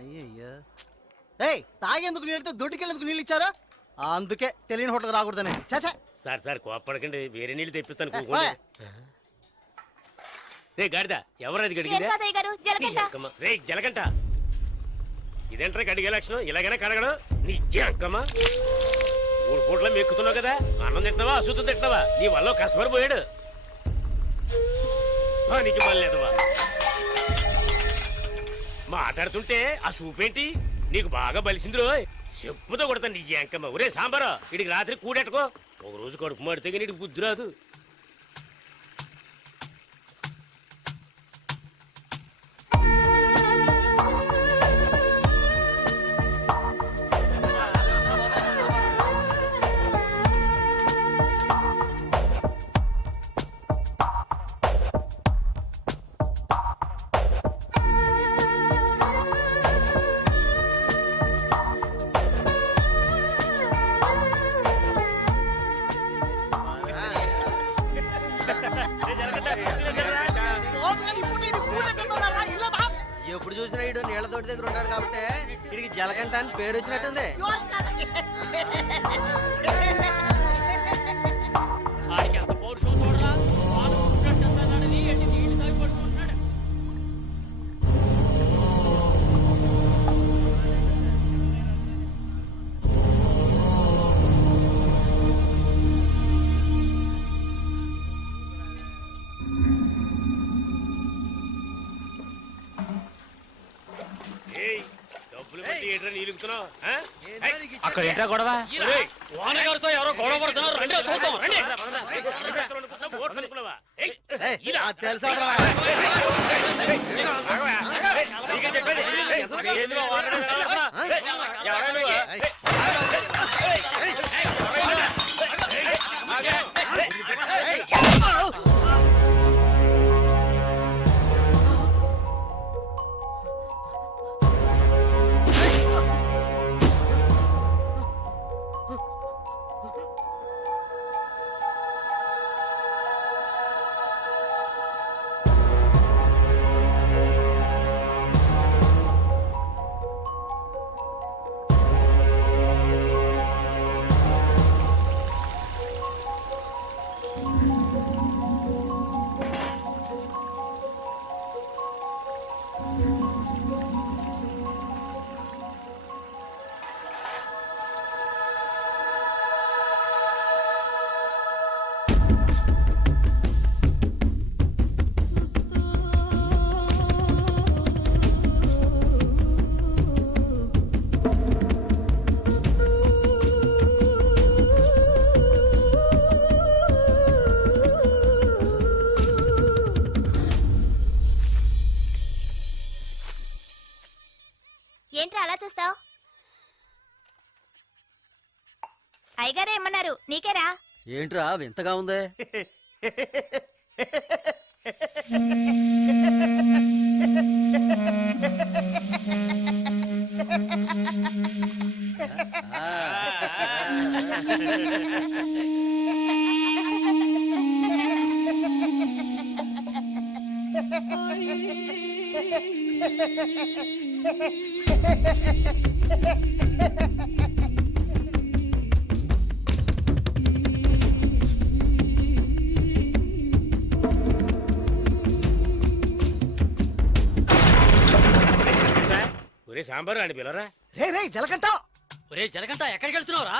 అయ్యయ్యో తాగేందుకు నీళ్ళతో దొడ్డుకెళ్ళేందుకు నీళ్ళు ఇచ్చారా? అందుకే తెలియని హోటల్ రాకూడదని. చాచా సార్ సార్ కోపడకండి, వేరే నీళ్ళు తెప్పిస్తాను. రే గాడిద, ఎవరది గడిగిందా? రే జలగంట, ఇదేంట్రా కడిగే లక్షణం? ఇలాగైనా కడగడం నీ జంకమ్మా. 3 పూట్ల మెక్కుతున్నావు కదా, అన్నం తింటున్నావా అశుద్ధం తింటున్నావా? నీ వల్ల కస్టమర్ పోయాడు. నీకు మళ్ళేదవా మాట్లాడుతుంటే ఆ చూపేంటి? నీకు బాగా బలిసింది రోయ్, చెప్పుతో కొడతాను నీ జంకమ్మ. ఒరే సాంబారా, ఇడికి రాత్రి కూడెట్టుకో. ఒక రోజు కడుపు మాడితే నీకు బుద్ధి రాదు. ఎప్పుడు చూసినా ఇడు నీళ్ల తోటి దగ్గర ఉంటాడు కాబట్టి ఇడికి జలగంట అని పేరు వచ్చినట్టుంది. అక్కడ ఏంట్రా గొడవ? వానగారితో ఎవరో గొడవ పడుతున్నారు. తెలుసా ఏంట్రా అలా చూస్తావు? అయ్యగారు ఏమన్నారు? నీకేరా? ఏంట్రా వింతగా ఉంది? ఒరే సాంబారు అని పిలవరా. రే జలగంట, ఒరే జలగంట ఎక్కడికి వెళ్తున్నావురా?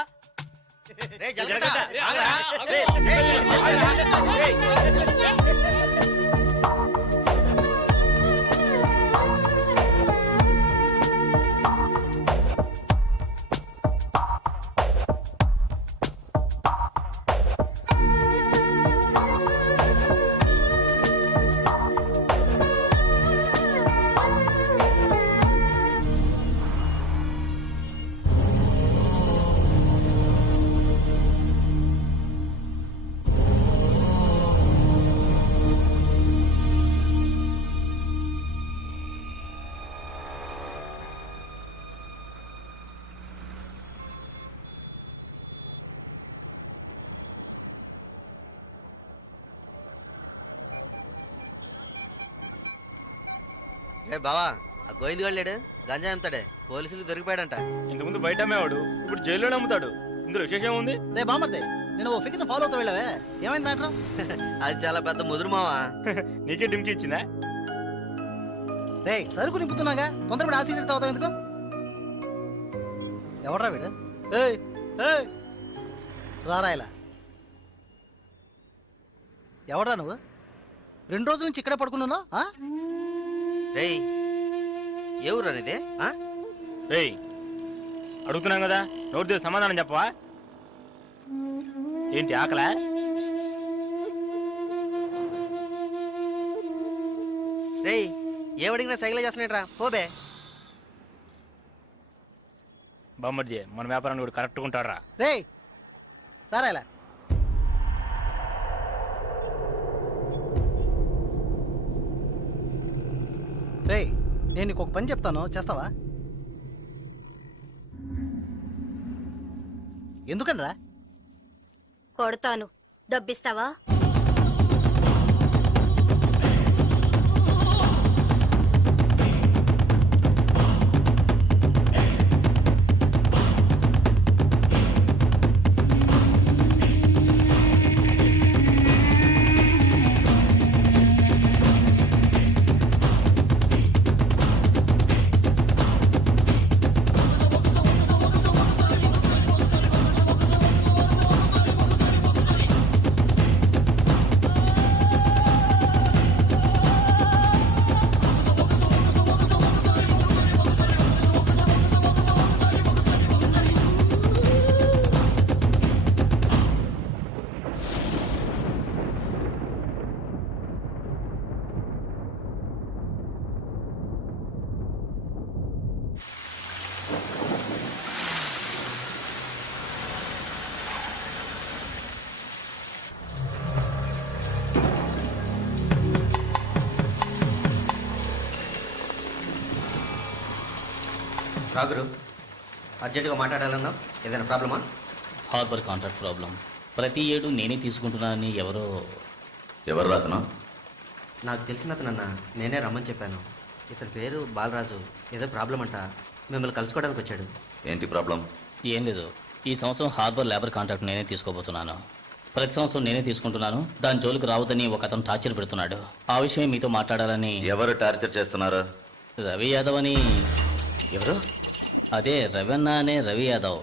బావా ఆ గోవింద్ లేడు గంజా అమ్ముతాడే పోలీసులు దొరికిపోయాడంట. ఇంతకుముందు బయట అమ్మేవాడు, ఇప్పుడు జైల్లోనే అమ్ముతాడు. ఇందులో విశేషం ఉంది. రే బామర్దే, నేను ఓ ఫిగర్ని ఫాలో అవుతా వెళ్ళావే, ఏమైంది మ్యాటర్? అది చాలా పెద్ద ముదురు మావా. నీకే డుమ్కి ఇచ్చిందా? రే సరుకు నింపుతున్నాగా, తొందరపడి ఆ సీరియట్ అవుతావు ఎందుకు? ఎవడ్రా వీడు? ఏయ్ ఏయ్ రారా ఇలా. ఎవడ్రా నువ్వు? 2 రోజుల నుంచి ఇక్కడే పడుకున్నావు? రేయ్ ఏ ఊరు అనేది? రేయ్ అడుగుతున్నాం కదా, నోటి దగ్గర సమాధానం చెప్పవా? ఏంటి ఆకలా? రేయ్ ఏమడిగినా సైకిల్ చేస్తున్నాడ్రా, పోబే. బామ్మర్జీ మన వ్యాపారాన్ని కూడా కరెక్ట్గా ఉంటాడు రా. రే రారా ఇలా. రే నేను నీకు ఒక పని చెప్తాను, చేస్తావా? ఎందుకనరా? కొడతాను, డబ్బిస్తావా? రాగురు అర్జెంటుగా మాట్లాడాలన్నావు, ఏదైనా ప్రాబ్లమా? Harbour contract problem. ప్రతి ఏడు నేనే తీసుకుంటున్నానని ఎవరు రాతను? నాకు తెలిసిన అతనన్నా, నేనే రమ్మని చెప్పాను. ఇతని పేరు బాలరాజు. ఏదో ప్రాబ్లం అంట, మిమ్మల్ని కలుసుకోవడానికి వచ్చాడు. ఏంటి ప్రాబ్లం? ఏం లేదు, ఈ సంవత్సరం హార్బర్ లేబర్ కాంట్రాక్ట్ నేనే తీసుకోబోతున్నాను. ప్రతి సంవత్సరం నేనే తీసుకుంటున్నాను. దాని జోలికి రావద్దని ఒక అతను టార్చర్ పెడుతున్నాడు. ఆ విషయం మీతో మాట్లాడాలని. ఎవరు టార్చర్ చేస్తున్నారు? రవి యాదవ్ అని. ఎవరు? అదే రవణ అనే రవి యాదవ్.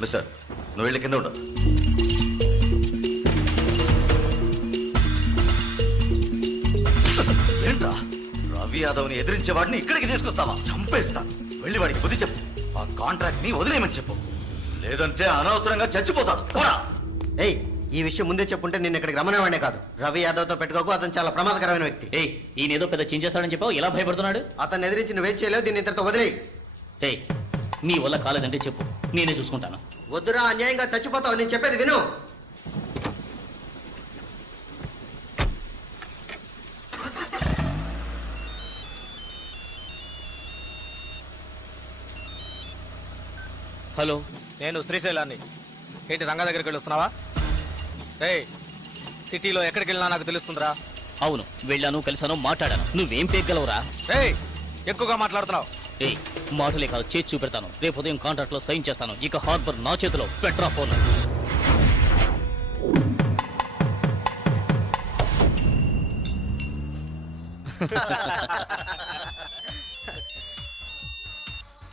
మిస్టర్, నువ్వు వెళ్ళి కింద ఉండు. ఏంట్రా, రవి యాదవ్ని ఎదిరించే వాడిని ఇక్కడికి తీసుకొస్తావా? చంపేస్తాను. వెళ్ళి వాడికి బుద్ధి చెప్పు. ఆ కాంట్రాక్ట్ ని వదిలేయమని చెప్పు, లేదంటే అనవసరంగా చచ్చిపోతాడు. పోరా. ఏయ్ ఈ విషయం ముందే చెప్పుంటే నేను ఇక్కడికి రమ్మనేవాడే కాదు. రవి యాదవ్తో పెట్టుకోకు, అతను చాలా ప్రమాదకరమైన వ్యక్తి. ఏయ్ ఈయన ఏదో పెద్ద చించేస్తాడని చెప్పావు, ఎలా భయపడుతున్నాడు? అతన్ని ఎదిరించి నువ్వేం చేయలేవు, దీన్ని ఇంతటితో వదిలేయి. ఏయ్ నీ వల్ల కాలేదంటే చెప్పు, నేనే చూసుకుంటాను. వద్దురా, అన్యాయంగా చచ్చిపోతావు. నేను చెప్పేది విను. హలో, నేను శ్రీశైలాన్ని. ఏంటి రంగా దగ్గరికి వెళ్ళొస్తున్నావా? ఏయ్ సిటీలో ఎక్కడికి వెళ్ళినా నాకు తెలుస్తుందిరా. అవును వెళ్ళాను, కలిసాను, మాట్లాడాను. నువ్వేం పేగలవురా? ఏయ్ ఎక్కువగా మాట్లాడుతున్నావు. ఏయ్ మాటలే కాదు, చేసి చూపెడతాను. రేపు ఉదయం కాంట్రాక్ట్ లో సైన్ చేస్తాను. ఇక హార్బర్ నా చేతిలో. Petra phone.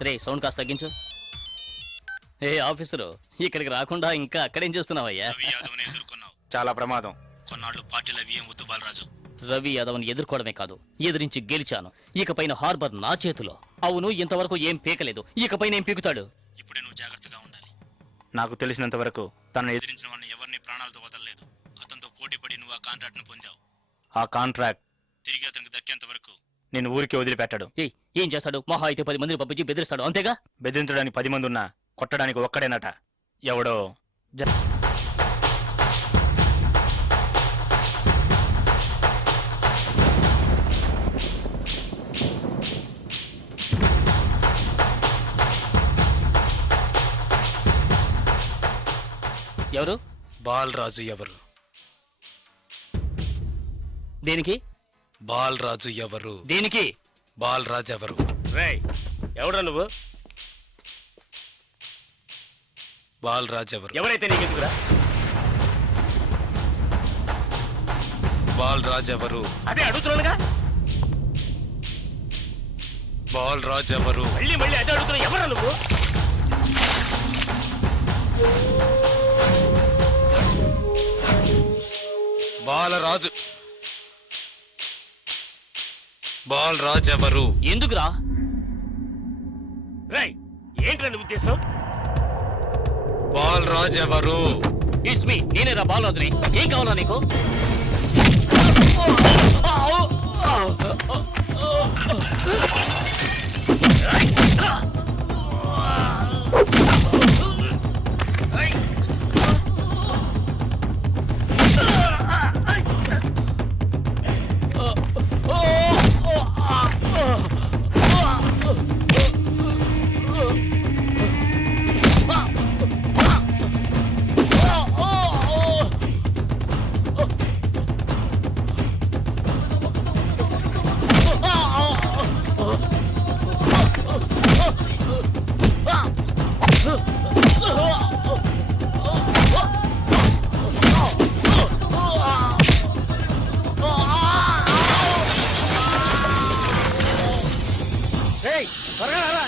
రే సౌండ్ కాస్త తగ్గించు. ఏ ఆఫీసరు, ఇక్కడికి రాకుండా ఇంకా అక్కడేం చేస్తున్నావయ్యా? చాలా ప్రమాదం. కొన్నాళ్ళు పార్టీలు అవి ఏం వద్దు బాలరాజు. రవి యాదవ్ని ఎదుర్కోవడమే కాదు, ఎదిరించి గెలిచాను. ఇకపైన హార్బర్ నా చేతిలో. అవును, ఇంతవరకు ఏం పీకలేదు, ఇకపైన ఏం పీకుతాడు? ఇప్పుడే నువ్వు జాగ్రత్తగా ఉండాలి. నాకు తెలిసినంత వరకు తనను ఎదిరించిన వాడిని ఎవరిని ప్రాణాలతో వదలలేదు. అతనితో పోటీ పడి నువ్వు ఆ కాంట్రాక్ట్ ను పొందావు. ఆ కాంట్రాక్ట్ తిరిగి అతనికి దక్కేంత వరకు నేను ఊరికి వదిలిపెట్టాడు. ఏం చేస్తాడు? మహా అయితే 10 మందిని పంపించి బెదిరిస్తాడు, అంతేగా? బెదిరించడానికి 10 మంది ఉన్నా కొట్టడానికి ఒక్కడేనట. ఎవడో ఎవరు? బాలరాజు ఎవరు? దేనికి? బాలరాజు ఎవరు? దేనికి? బాలరాజు ఎవరు? రేయ్ ఎవడ్రా నువ్వు? బాలరాజు ఎవరు? ఎవరైతే నీకెందుకురా? బాలరాజు ఎవరు? అదే అడుగుతున్నానుగా. బాలరాజు ఎవరు? మళ్ళీ మళ్ళీ అదే అడుగుతున్నా. ఎవరా నువ్వు? బాలరాజు. బాలరాజు ఎవరు? ఎందుకురా? రేయ్ ఏంట్రా నీ ఉద్దేశం? బాలరాజు ఎవరు? ఇట్స్ మీ, నేనేరా బాలరాజుని. ఏం కావాలా నీకు? ఏయ్ త్వరగా రారా.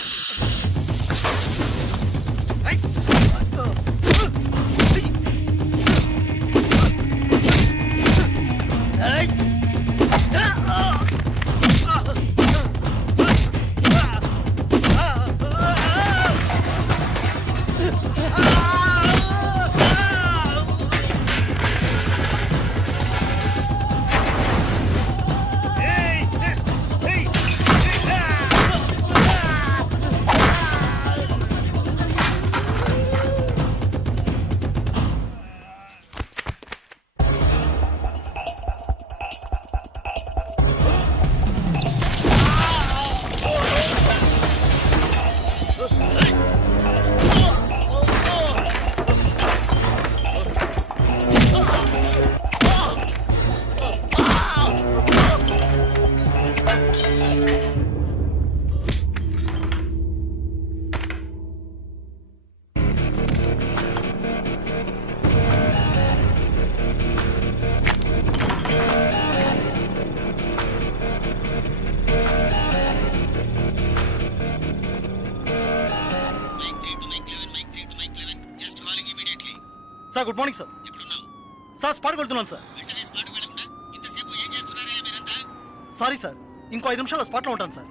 Sir good morning sir. Sir స్పాట్కి వెళ్తున్నాను సార్. సారీ సార్, ఇంకో 5 నిమిషాల్లో స్పాట్లో ఉంటాను సార్.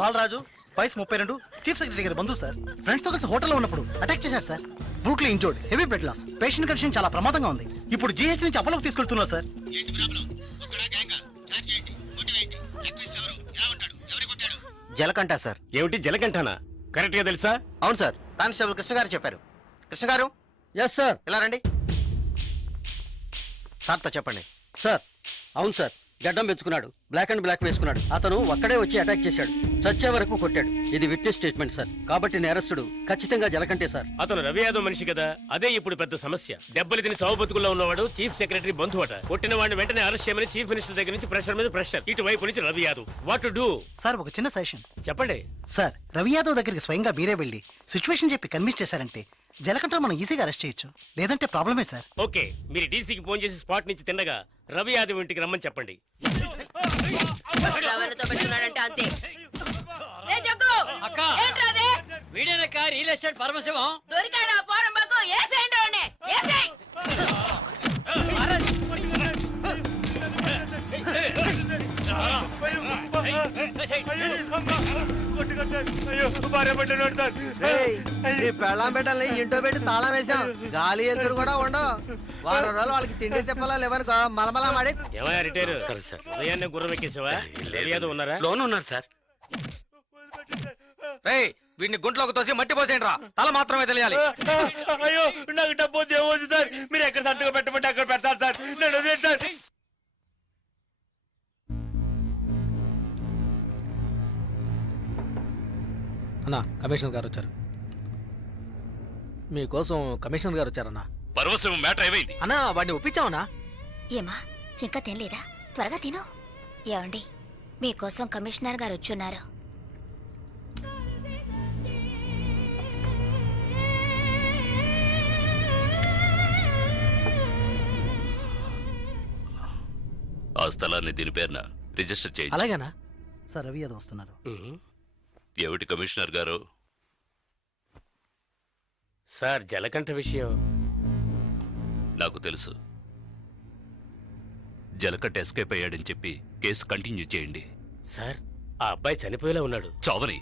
బాలరాజు వయసు 32, చీఫ్ సెక్రటరీ గారి బంధువు సార్. ఫ్రెండ్స్ తో కలిసి హోటల్లో ఉన్నప్పుడు అటాక్ చేశాడు sir. Brutally injured, heavy blood loss. Patient condition చాలా ప్రమాదంగా ఉంది. ఇప్పుడు జీహెచ్ నుంచి అపోలోకి తీసుకెళ్తున్నారు సార్. జలకంట సార్. ఏమిటి జలకంఠానా? కరెక్ట్ గా తెలుసా? అవును సార్, కానిస్టేబుల్ కృష్ణ గారు చెప్పారు. కృష్ణ గారు ఎస్ సార్. ఇలా రండి. సార్తో చెప్పండి. సార్ అవును సార్, గడ్డం పెంచుకున్నాడు, బ్లాక్ అండ్ బ్లాక్ వేసుకున్నాడు. అతను ఒక్కడే వచ్చి అటాక్ చేశాడు, చచ్చే వరకు కొట్టాడు. ఇది విట్నెస్ స్టేట్మెంట్ సార్, కాబట్టి నేరస్తుడు ఖచ్చితంగా జలకంటే సార్. అతను రవి యాదవ్ మనిషి కదా, అదే ఇప్పుడు పెద్ద సమస్య. దెబ్బలు తిని చావు బతుకుల్లో ఉన్నవాడు చీఫ్ సెక్రటరీ బంధువు అట. కొట్టిన వాడిని వెంటనే అరెస్ట్ చేయమని చీఫ్ మినిస్టర్ దగ్గర నుంచి ప్రెషర్ మీద ప్రెషర్. ఇటువైపు నుంచి Ravi Yadav. What to do? Sir ఒక చిన్న సజెషన్ చెప్పండి. సార్. రవి యాదవ్ దగ్గరికి స్వయంగా మీరే వెళ్ళి సిచ్యువేషన్ చెప్పి కన్విన్స్ చేశారంటే జలకంట మనం ఈజీగా అరెస్ట్ చేయొచ్చు, లేదంటే ప్రాబ్లమే సార్. ఓకే, మీరు డీసీకి ఫోన్ చేసి స్పాట్ నుంచి తిన్నగా రవి యాదవ్ ఇంటికి రమ్మని చెప్పండి. ఎవరితో పెట్టుకున్నాడంటే అంతే. వీడేనక్క రియల్ ఎస్టేట్ పరమశివం. దొరికాడా పోరంబాకు? ఏసేయండి వాడిని, ఏసేయ్. పెళ్ళాం పెట్టాలి, ఇంటో పెట్టి తాళం వేసాం. గాలి ఎదురు కూడా ఉండవు. వారం రోజులు వాళ్ళకి తిండి తిప్పలా లేవనుకో మలమలా మాడి. ఏమయ్యా రిటైర్ ఉదయాన్నే గుర్రం ఎక్కేసావా? రవి యాదవ్ ఉన్నారా? లోన్ ఉన్నారు సార్. వీడిని గుంట్లోకి తోసి మట్టి పోసేయండి రా, తల మాత్రమే తెలియాలి. అయ్యో నాకు డబ్బు ఏమవుతుంది సార్? మీరు ఎక్కడ సంతకం పెట్టమంటే అక్కడ పెడతారు సార్. నేను వదిలేను సార్. అన్నా కమిషనర్ గారు వచ్చారు. మీకోసం కమిషనర్ గారు వచ్చారన్నా. పర్వసం మ్యాటర్ ఏమైంది? అన్నా వాడిని ఒప్పించామన్నా. ఏమా ఇంకా తినలేదా? త్వరగా తిను. ఏమండి మీకోసం కమిషనర్ గారు వచ్చున్నారు. ఆ స్థలాన్ని దీని పేరున రిజిస్టర్ చేయండి. అలాగేనా? సార్ రవి యాదవ్ వస్తున్నారు. ఏమిటి కమిషనర్ గారు? సార్ జలకంఠ విషయం నాకు తెలుసు. జలకట్ ఎస్కేప్ అయ్యాడని చెప్పి కేసు కంటిన్యూ చేయండి. సార్ ఆ అబ్బాయి చనిపోయేలా ఉన్నాడు. చావని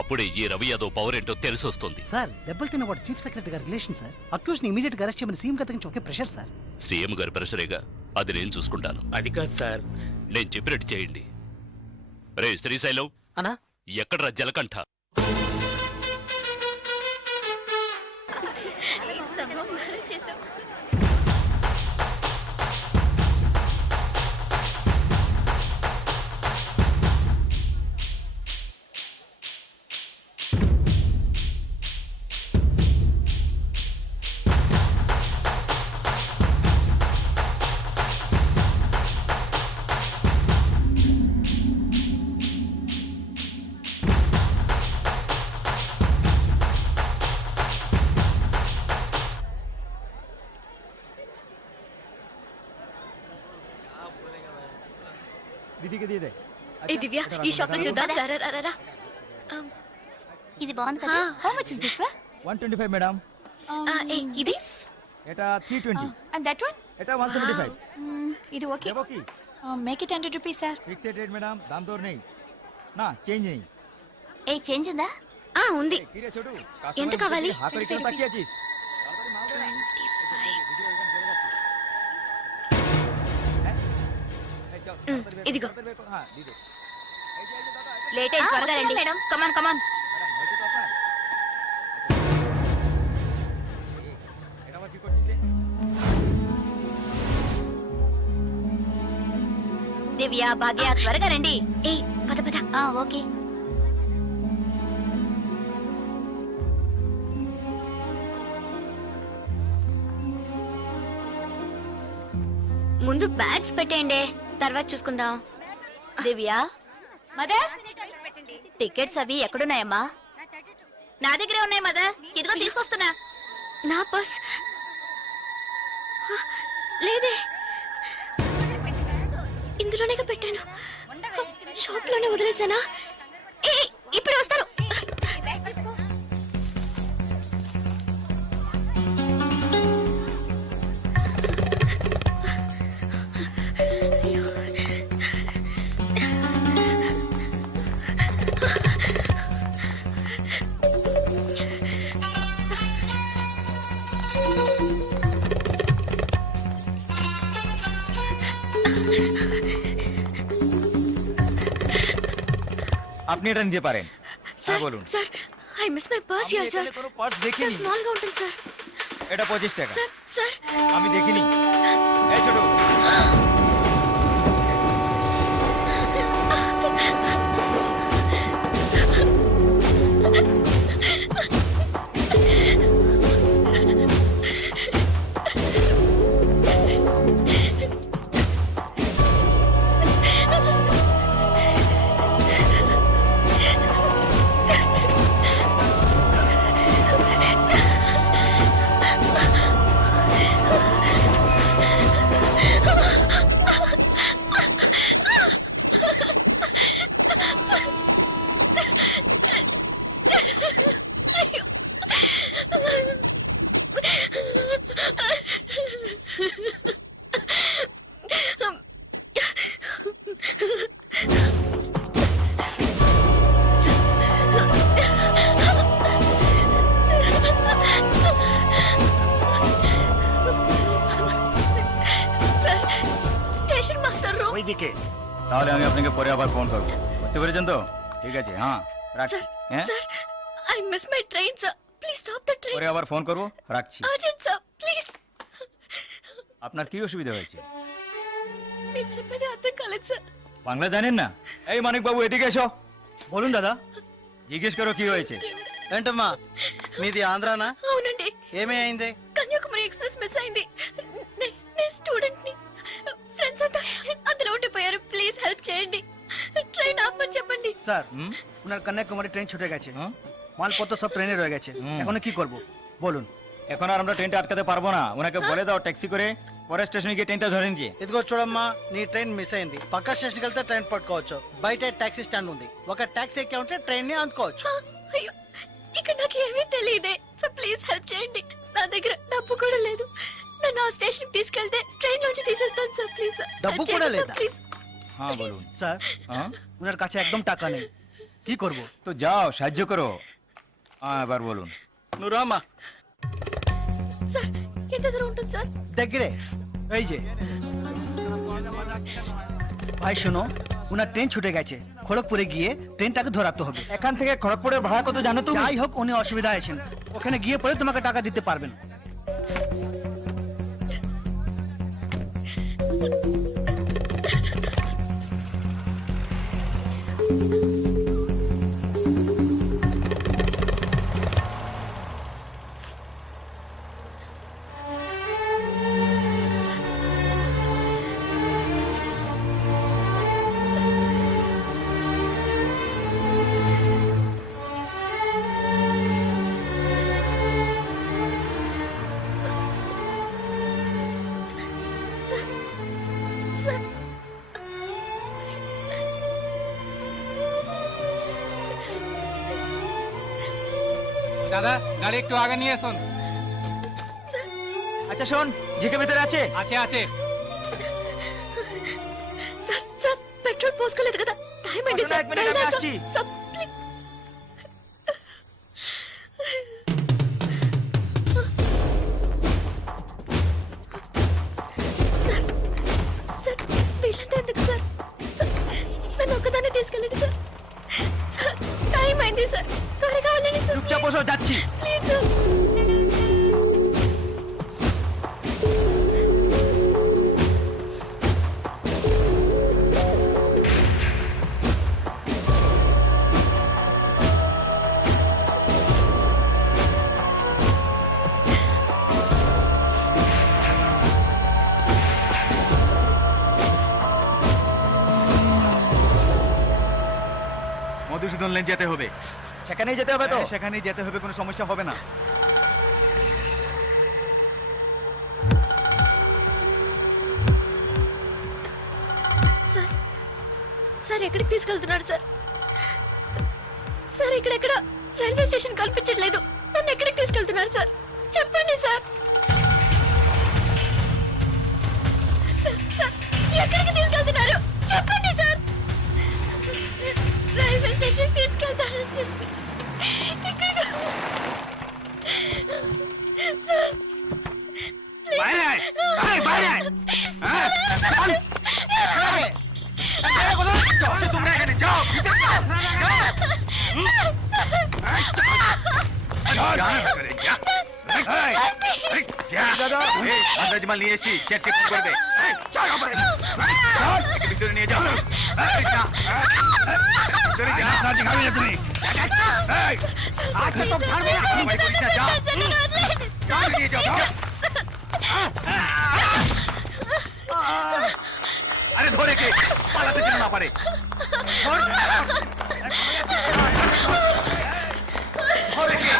అప్పుడే ఈ రవి యాదవ్ పవర్ ఏంటో తెలిసొస్తుంది. సార్ దెబ్బలు తిన్న వాడు చీఫ్ సెక్రటరీ గారి రిలేషన్ సార్. అక్యూస్ ని ఇమీడియట్ గా అరెస్ట్ చేయమని సీఎం గారి నుంచి ఒకే ప్రెషర్ సార్. సీఎం గారి ప్రెషరేగా, అది నేను చూసుకుంటాను. అది కాదు సార్. నేను చెప్పినట్టు చేయండి. రే శ్రీశైలం, అన్నా ఎక్కడ్రా జలకంఠ? ఏ దివ్య ఈ షాప్ లో చూద్దాం. ఇది బాగుంది కదా. How much is this? 125 madam. ఇది এটা 320. అండ్ దట్ వన్ এটা 175. ఇది ఓకే. দেবো কি? Make it 100 rupees sir. Fixed rate madam, দাম দর নেই না, চেঞ্জ নেই. ఏ చేంజ్ ఉందా? ఉంది. কিরে ছোটু, ఎంత కావాలి? হাত করে কেন তাকিয়ে আছিস? ఇదిగో. হ্যাঁ দিদে. లేట్ అయింది, త్వరగా రండి మేడం. కమాన్ కమాన్. ম্যাডাম হয়তো তো আপনার. এটা আবার কি করছিস? దివ్య భాగ్య త్వరగా రండి. ఏ పద పద. ఓకే. ముందు బ్యాగ్స్ పెట్టేయండి, తర్వాత చూసుకుందాం. దివ్య మదర్, టికెట్స్ అవి ఎక్కడున్నాయమ్మా? నా దగ్గరే ఉన్నాయి మదర్. ఇదిగో తీసుకొస్తున్నా. నా పర్స్ లేదే. ఇందులోనే పెట్టాను. షాప్ లోనే వదిలేసానా? ఇప్పుడు వస్తాను. আপনি এটা নিতে পারেন। হ্যাঁ বলুন sir, I miss my purse here sir. কোনো পার্স স্যার দেখিনি। স্মল గా ఉంటుంది স্যার। এটা 25 টাকা। স্যার স্যার আমি দেখিনি। এই ছোট, স্টেশন মাস্টার রুম। ওইদিকে। তাহলে আমি আপনাকে পরে আবার ফোন করব। বুঝতে পেরেছেন তো? ঠিক আছে, হ্যাঁ রাখছি। হ্যাঁ sir, I miss my train sir. Please stop the train. পরে আবার ফোন করব, রাখছি। Urgent sir, please. আপনার কি অসুবিধা হয়েছে? మీరు చెప్పేది అర్థం కాలేదు సార్। বাংলা জানেন না? এই মানিক বাবু এদিকে এসো। বলুন দাদা। জিজ্ঞেস করো কি হয়েছে। ఏంటమ్మా మీది ఆంధ్రానా? అవునండి, ఏమైంది? కన్యాకుమారి ఎక్స్ప్రెస్ మిస్ అయింది. నేను స్టూడెంట్ ని, ఫ్రెండ్స్ అంతా అందులో ఉండిపోయారు. ప్లీజ్ హెల్ప్ చేయండి. ట్రైన్ ఆపమని చెప్పండి. স্যার ওনার কন্যাকুমারী ট্রেন ছুটে গেছে, মালপত্র সব ট্রেনে রয়ে গেছে, এখন কি করব বলুন? এখন আর আমরা ট্রেনটা আটকাতে পারবো না, ওনাকে বলে দাও ট্যাক্সি করে পরের স্টেশনে গিয়ে ট্রেনটা ধরে নিয়ে। ఇదిగో చూడమ్మా, నీ ట్రైన్ మిస్ అయింది. పక్క స్టేషన్కి వెళ్తే ట్రైన్ పట్టుకోవచ్చు. బయట టాక్సీ స్టాండ్ ఉంది, ఒక టాక్సీ ఎక్కి ఉంటే ట్రైన్ ని అందుకోవచ్చు. అయ్యో, ఇక్కడ నాకు ఏమీ తెలియదే. సో ప్లీజ్ హెల్ప్ చేయండి. నా దగ్గర డబ్బు కూడా లేదు. నన్ను ఆ స్టేషన్ తీసుకెళ్తే ట్రైన్ నుంచి తీసేస్తాను సార్. ప్లీజ్ డబ్బు కూడా లేదా? ప్లీజ్ হ্যাঁ বলুন। স্যার ওনার কাছে একদম টাকা নেই, কি করব? তো যাও সাহায্য করো। হ্যাঁ এবার বলুন। నువ్వు రామ్మా. సార్ ఎంత దూరం ఉంటుంది సార్? దగ్గరే, এই যে ভাই শোনো, ওনার ট্রেন ছুটে গেছে, খড়গপুরে গিয়ে ট্রেনটাকে ধরাতে হবে। এখান থেকে খড়গপুরের ভাড়া কত জানো তুমি? যাই হোক, উনি অসুবিধা আছেন, ওখানে গিয়ে পরে তোমাকে টাকা দিতে পারবেন। సార్ দাদা গাড়ি একটু আগে নিয়ে আসুন। আচ্ছা শোন, জিকে ভিতরে আছে? আছে আছে। సార్ సార్ పెట్రోల్ పోసుకోలేదు కదా, టైం అయింది ఒక సార్. మినిట్, আমি వెళ్దాం আসছি। సార్. ప్లీజ్. సార్ సార్ వీళ్ళంతా ఎందుకు సార్? సార్, నన్ను ఒక్కదాన్ని తీసుకెళ్ళండి సార్. సార్ టైం అయింది సార్, త్వరగా వెళ్ళండి సార్. চুপচাপ বসো, যাচ্ছি। Please sir. মধুসূদন লেন যেতে হবে। সেখানেই যেতে হবে তো? সেখানেই যেতে হবে, কোনো সমস্যা হবে না। సార్ సార్ ఎక్కడికి తీసుకెళ్తున్నారు సార్? సార్ ఇక్కడెక్కడ రైల్వే స్టేషన్ కల్పించట్లేదు. నన్ను ఎక్కడికి తీసుకెళ్తున్నారు సార్? చెప్పండి సార్. సార్, సార్, ఎక్కడికి తీసుకెళ్తున్నారు? చెప్పండి సార్. రైల్వే స్టేషన్ తీసుకెళ్తారని చెప్పి ఎక్కడికి- సార్ ప్లీజ్. বাইরে আয়, আয়, বাইরে আয়। হ্যাঁ, চল। আচ্ছা, তোমরা এখানে যাও, ভিতরে যাও, যাও। মাল নিয়ে এসছি, চেককে ফোন করবে। ভিতরে নিয়ে যাও, ভিতরে যা, দেখাবে না তুমি। নিয়ে যাও। আরে ধরে কে পালাতে যেন না পারে। ধরে কে?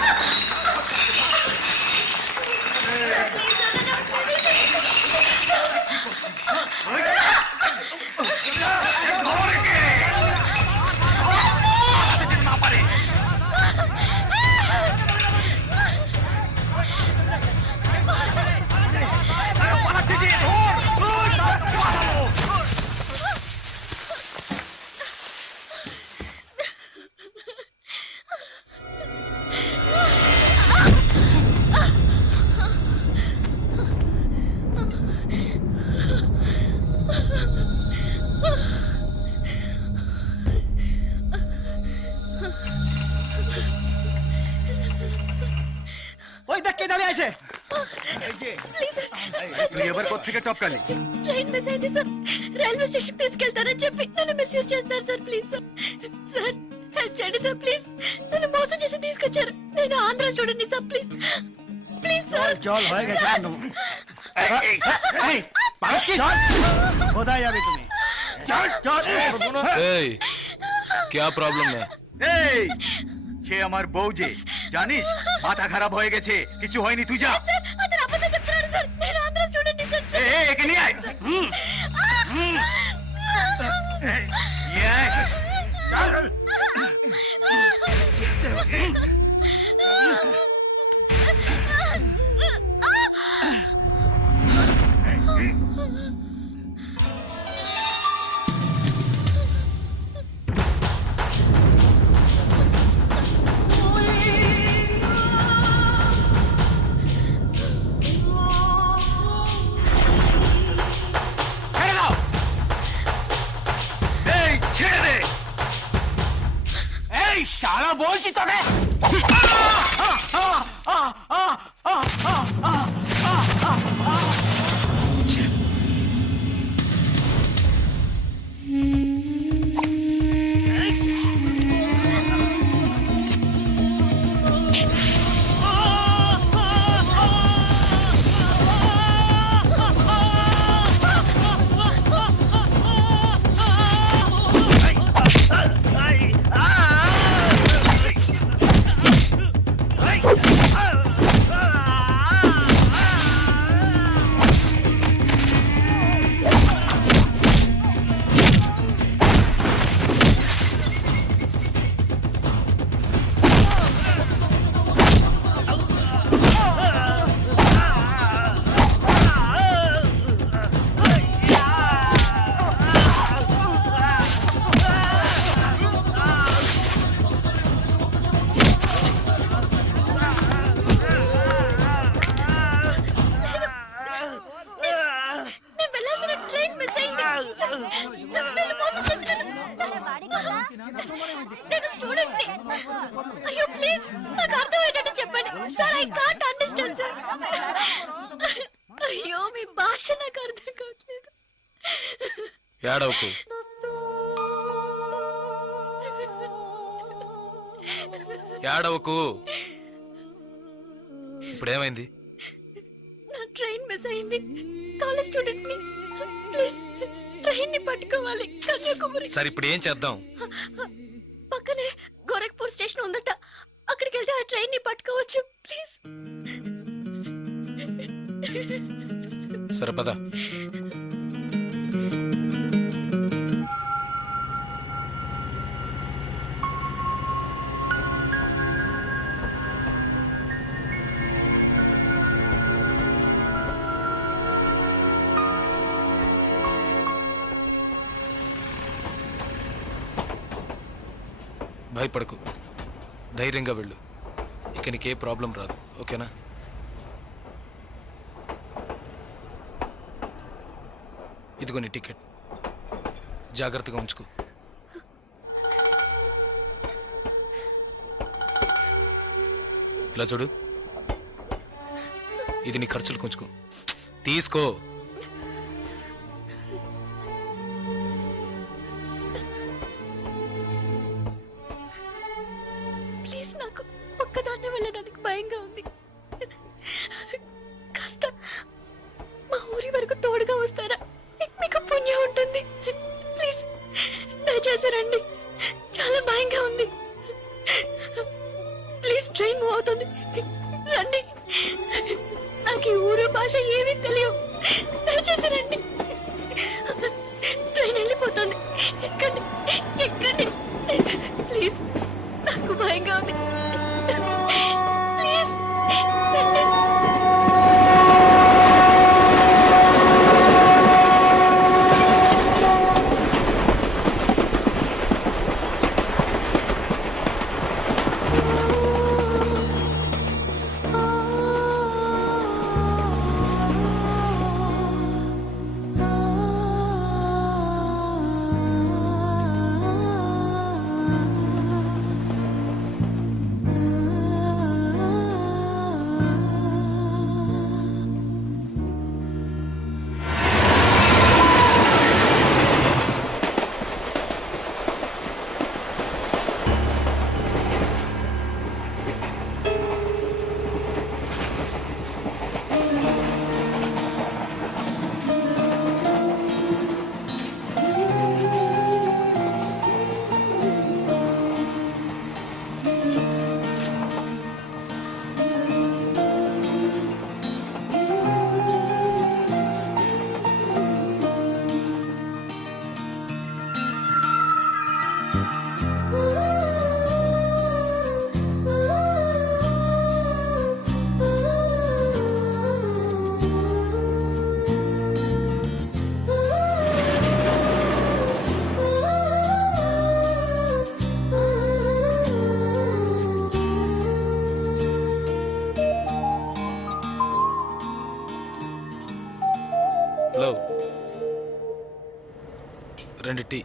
ওই দেখ কে দাঁড়িয়ে আছে। Please sir. তুই এবার কোত্থেকে টপকালি? ట్రైన్ మిస్ అయింది సార్. రైల్వే స్టేషన్ తీసుకెళ్తారని చెప్పి నన్ను మిస్యూజ్ చేస్తారు sir. Please sir. Sir help చేయండి సార్ ప్లీజ్. నన్ను మోసం చేసి తీసుకొచ్చారు. నేను ఆంధ్ర స్టూడెంట్ ని సార్ ప్లీజ్ ప్లీజ్ సార్. क्या प्रॉब्लम है? সে আমার বউ যে জানিস মাথা খারাপ হয়ে গেছে কিছু হয়নি তুই যা సార్ అతను అబద్ధం చెప్తున్నాడు సార్. నేను ఆంధ్ర స్టూడెంట్ ని సార్. একে নিয়ে আয় নিয়ে আয় চল শালা বলছি তোকে నేను వెళ్ళాల్సిన ట్రైన్ మిస్ అయింది. నన్ను మోసం చేసినారు. నేను స్టూడెంట్ ని. అయ్యో ప్లీజ్ నాకు అర్థమయ్యేటట్టు చెప్పండి sir. I can't understand sir. అయ్యో మీ భాష నాకు అర్థం కావట్లేదు. ఏడవకు ఏడవకు ఇప్పుడేమైంది నా ట్రైన్ మిస్ అయింది. కాలేజ్ స్టూడెంట్ ని. ప్లీజ్ ట్రైన్ ని పట్టుకోవాలి. కన్యాకుమారి సరే ఇప్పుడు ఏం చేద్దాం పక్కనే గోరఖ్పూర్ స్టేషన్ ఉందట. అక్కడికి వెళ్తే ఆ ట్రైన్ ని పట్టుకోవచ్చు. ప్లీజ్. సరే పద భయపడకు ధైర్యంగా వెళ్ళు ఇక నీకే ప్రాబ్లం రాదు ఓకేనా ఇదిగో నీ టికెట్ జాగ్రత్తగా ఉంచుకో ఇలా చూడు ఇది నీ ఖర్చులు కొంచుకో తీసుకో ప్లీజ్ నాకు ఒక్కదాన్నే వెళ్ళడానికి భయంగా ఉంది. కాస్త మా ఊరి వరకు తోడుగా వస్తారా? మీకు పుణ్యం ఉంటుంది. ప్లీజ్ దయచేసి రండి. చాలా భయంగా ఉంది. ప్లీజ్ ట్రైన్ మూవ్ అవుతుంది. రండి. నాకు ఈ ఊరు భాష ఏమీ తెలియవు. దయచేసి రండి. ట్రైన్ వెళ్ళిపోతుంది. ఎక్కండి ఎక్కండి. ప్లీజ్ నాకు భయంగా ఉంది. ప్లీజ్ రండి. 2 టీ.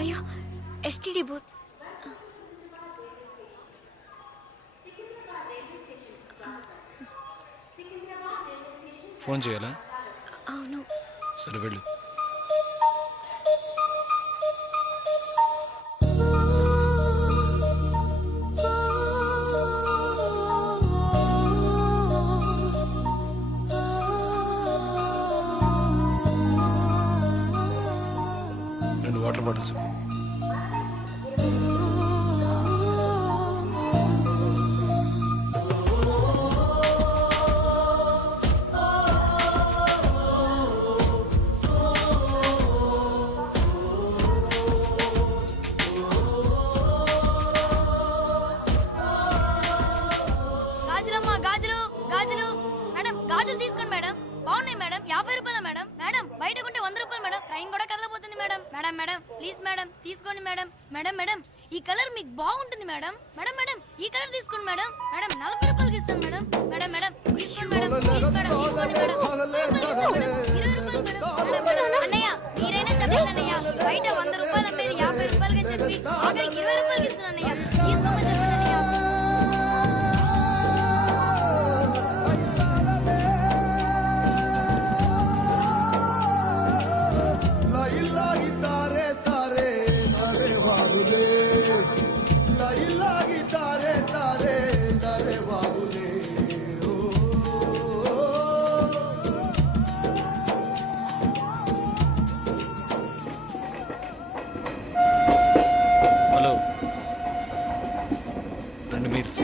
అయ్యో ఎస్టీడీ బూత్. ఫోన్ చేయాలా? అవును. సరే వెళ్ళు. రెండు వాటర్ బాటిల్స్. గాజులమ్మా గాజులు గాజులు. మేడం గాజులు తీసుకోండి మేడం. బాగున్నాయి మేడం. 50 రూపాయల మేడం. మేడం బయట కొంటే 100 రూపాయలు మేడం. ట్రైన్ కూడా కదలపోతుంది madam. Madam madam please madam తీసుకోండి మేడం. మేడం మేడం ఈ కలర్ మీకు బాగుంటుంది మేడం. మేడం మేడం ఈ కలర్ తీసుకోండి మేడం. మేడం 40 రూపాయలకి ఇస్తాను మేడం. మేడం మేడం తీసుకోండి మేడం. ప్లీజ్ మేడం తీసుకోండి మేడం. 20 రూపాయలు మేడం. మేడం అన్నయ్య మీరైనా చెప్పండి అన్నయ్య. బయట 100 రూపాయలు అమ్మేది 50 రూపాయలకి చెప్పి ఇక్కడ 20 రూపాయలకి ఇస్తాను అన్నయ్య. తీసుకోమని చెప్పండి అన్నయ్య. Hello, 2 meals.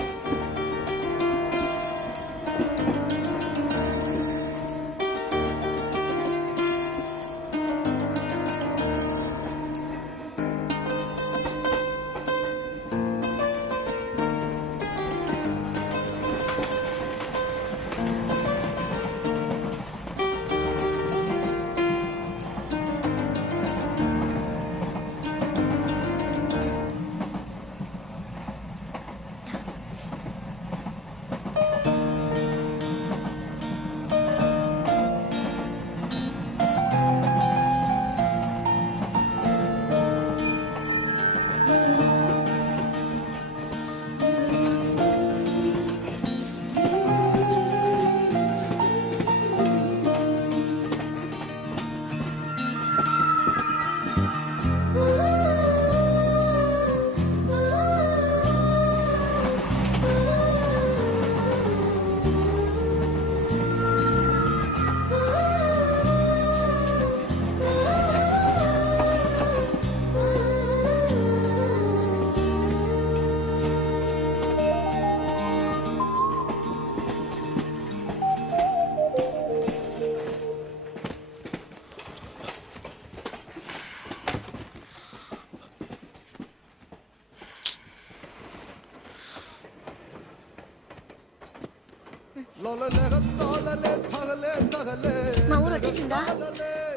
మా ఊరు వచ్చేసిందా?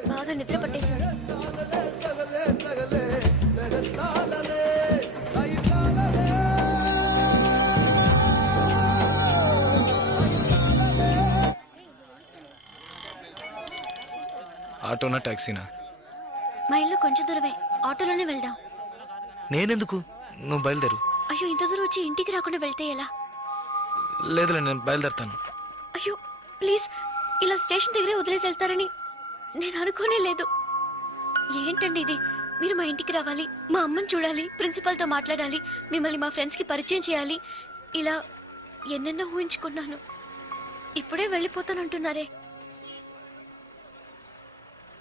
బాగా నిద్ర పట్టేసింది. ఆటోనా టాక్సీనా? మా ఇల్లు కొంచెం దూరమే. ఆటోలోనే వెళ్దాం. నేనెందుకు? నువ్వు బయలుదేరు. అయ్యో ఇంత దూరం వచ్చి ఇంటికి రాకుండా వెళ్తే ఎలా? లేదులే, నేను బయలుదేరుతాను. అయ్యో ప్లీజ్, ఇలా స్టేషన్ దగ్గరే వదిలేసి వెళ్తారని నేను అనుకోనే లేదు. ఏంటండి ఇది? మీరు మా ఇంటికి రావాలి, మా అమ్మని చూడాలి, ప్రిన్సిపల్తో మాట్లాడాలి, మిమ్మల్ని మా ఫ్రెండ్స్కి పరిచయం చేయాలి, ఇలా ఎన్నెన్నో ఊహించుకున్నాను. ఇప్పుడే వెళ్ళిపోతానంటున్నారే.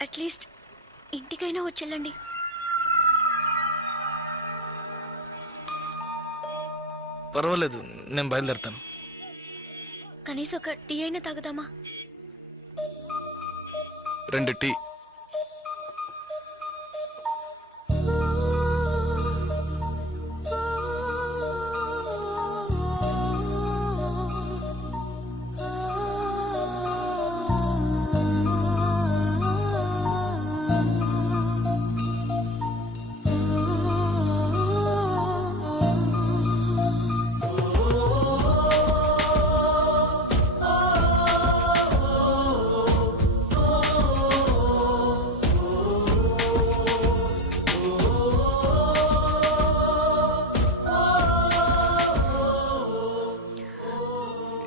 అట్లీస్ట్ ఇంటికైనా వచ్చేళ్ళండి. పర్వాలేదు, నేను బయలుదేరుతాను. కనీసం ఒక టీ అయినా తాగుదామా? 2 టీ.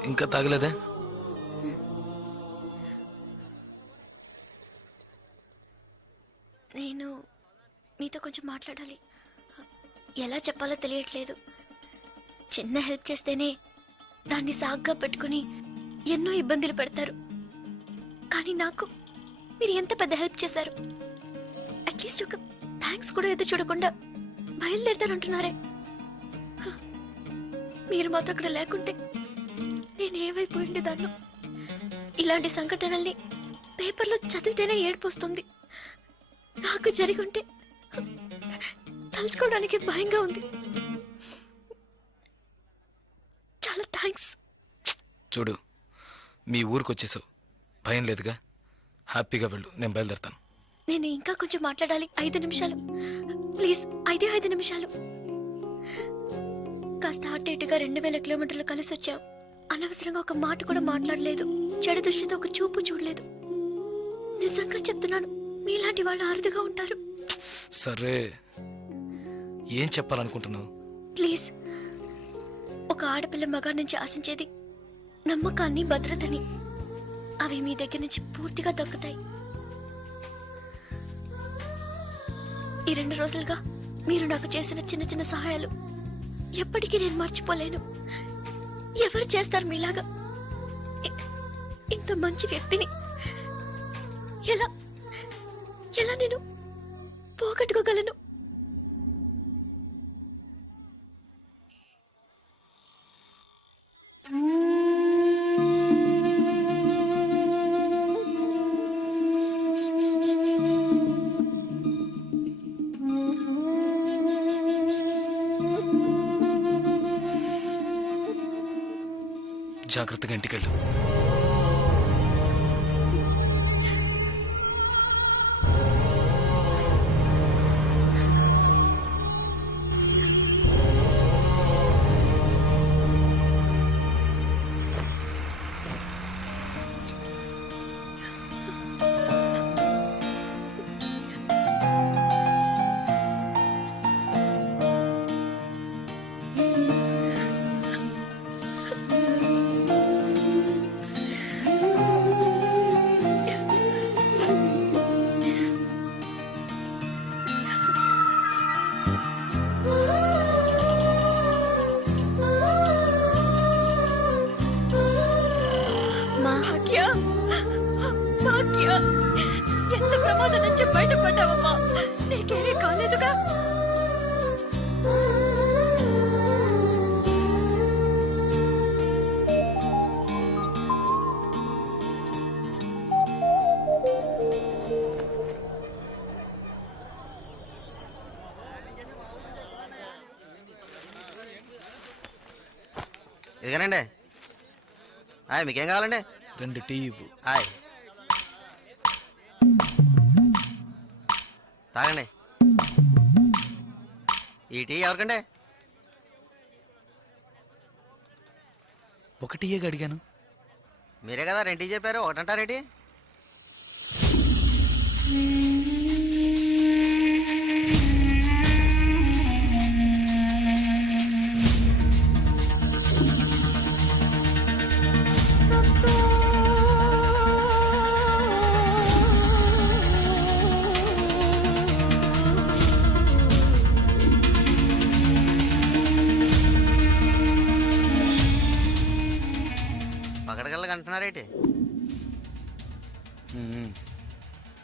ఇంకా తాగలేదే? నేను మీతో కొంచెం మాట్లాడాలి. ఎలా చెప్పాలో తెలియట్లేదు. చిన్న హెల్ప్ చేస్తేనే దాన్ని సాగ్గా పెట్టుకుని ఎన్నో ఇబ్బందులు పెడతారు. కానీ నాకు మీరు ఎంత పెద్ద హెల్ప్ చేశారు. అట్లీస్ట్ ఒక థ్యాంక్స్ కూడా ఎదురు చూడకుండా బయలుదేరుతానంటున్నారే. మీరు మాత్రం అక్కడ లేకుంటే నేను ఏమైపోయి ఉండేదాన్ని. ఇలాంటి సంఘటనల్ని పేపర్లో చదివితేనే ఏడుపొస్తుంది. నాకు జరిగి ఉంటే తలుచుకోవడానికి భయంగా ఉంది. చాలా థ్యాంక్స్. చూడు, మీ ఊరికి వచ్చేసావు, భయం లేదుగా. హ్యాపీగా వెళ్ళు, నేను బయలుదేరుతాను. నేను ఇంకా కొంచెం మాట్లాడాలి. 5 నిమిషాలు ప్లీజ్. 5 నిమిషాలు. కాస్త అటు ఇటుగా 2000 కిలోమీటర్లు కలిసి వచ్చాం. అనవసరంగా ఒక మాట కూడా మాట్లాడలేదు. చెడు దృష్టితో ఒక చూపు చూడలేదు. నిజంగా చెప్తున్నాను, మీలాంటి వాళ్ళు అరుదుగా ఉంటారు. సరే, ఏం చెప్పాలనుకుంటున్నావు? ప్లీజ్. ఒక ఆడపిల్ల మగాడి నుంచి ఆశించేది నమ్మకాన్ని, భద్రతని. అవి మీ దగ్గర నుంచి పూర్తిగా దక్కుతాయి. ఈ 2 రోజులుగా మీరు నాకు చేసిన చిన్న చిన్న సహాయాలు ఎప్పటికీ నేను మర్చిపోలేను. ఎవరు చేస్తారు మీలాగా? ఇంత మంచి వ్యక్తిని ఎలా ఎలా నేను పోగొట్టుకోగలను? జాగ్రత్తగా ఇంటికెళ్ళు. ఎంత ప్రమాదం నుంచి బయటపడ్డావమ్మా? నీకేమీ కాలేదుగా? ఇదిగానండి. మీకేం కావాలండి? 2 టీ ఇవ్వు. తాగండి. ఈ టీ ఎవరికండి? 1 టీయే అడిగాను. మీరే కదా 2 టీ చెప్పారు, ఒకటంటారేంటి? పకడగల్లగా అంటున్నారేంటి?